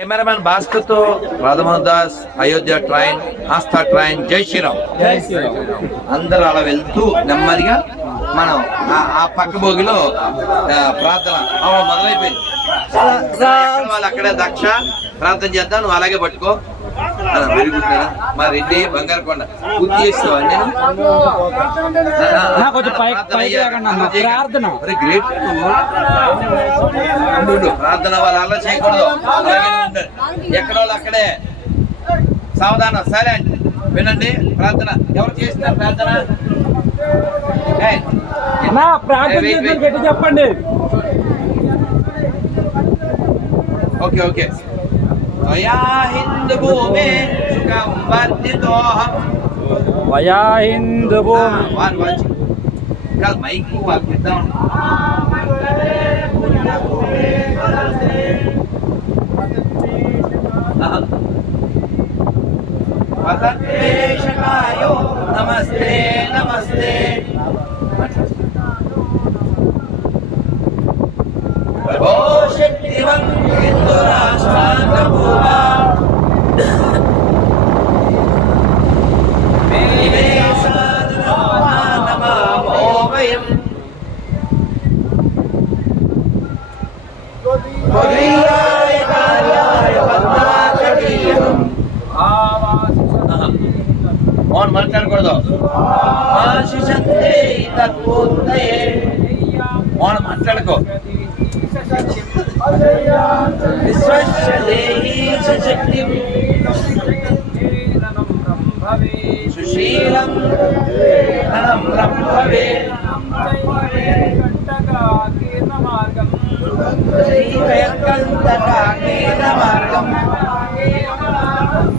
Cameraman భాస్కర్తో Radhamohan Das Ayodhya train Aastha train. జై శ్రీరామ్. అందరూ అలా వెళ్తూ నెమ్మదిగా మనం ఆ- పక్క భోగిలో ప్రార్థన. మొదలైపోయింది. వాళ్ళు అక్కడే దక్ష. ప్రార్థన చేద్దాం నువ్వు అలాగే పట్టుకో. వెరీ గుడ్ మా రెడ్డి బంగారకొండ పూర్తి చేస్తావా నేను అన్నా, అన్న. ప్రార్థన. వాళ్ళు అలా చేయకూడదు. ఎక్కడ వాళ్ళు అక్కడే? సావధానం. సైలెంట్ వినండి. ప్రార్థన. ఎవరు చేస్తున్నారు ప్రార్థన? చెప్పండి. Okay okay. త్వయా హిందూ భూమి సుఖం వర్ధితోహం వయా హిందూ భూమి. మైక్ వాళ్ళకి ఇద్దాం. Namaste, Namaste. మౌన్ మాట్లాడకూడదు మౌన్ మాట్లాడుకో. విశ్వస్య దేహీ శక్తిం సుశీలం నమ్రం భవే శ్రీవేకంతకాకేన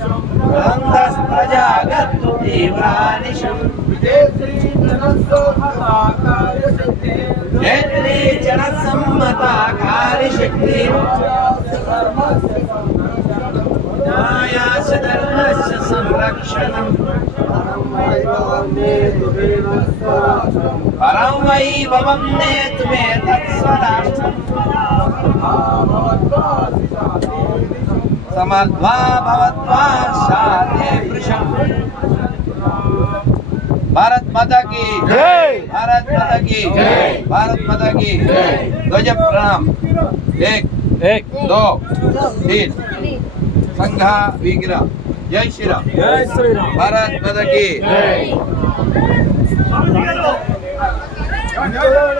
रामदास प्रजागत्तु देवानिशम्। जयत्री जनसम्मता कार्यशक्ति मायास धर्मस्य वै भवं नेतु సమద్వా భవద్వా శాతే వృషం भारत माता की जय। भारत माता की जय। भारत माता की ध्वज प्रणाम एक ఏక్ दो तीन संघा विग्रह जय श्री राम జై శ్రీరామ్ भारत माता की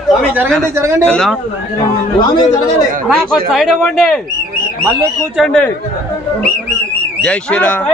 స్వామి జరగండి జరగండి వెళ్దాం? స్వామి జరగాలి అన్నా కొంచెం సైడ్ ఇవ్వండి మళ్ళీ కూర్చోండి. జై శ్రీరామ్.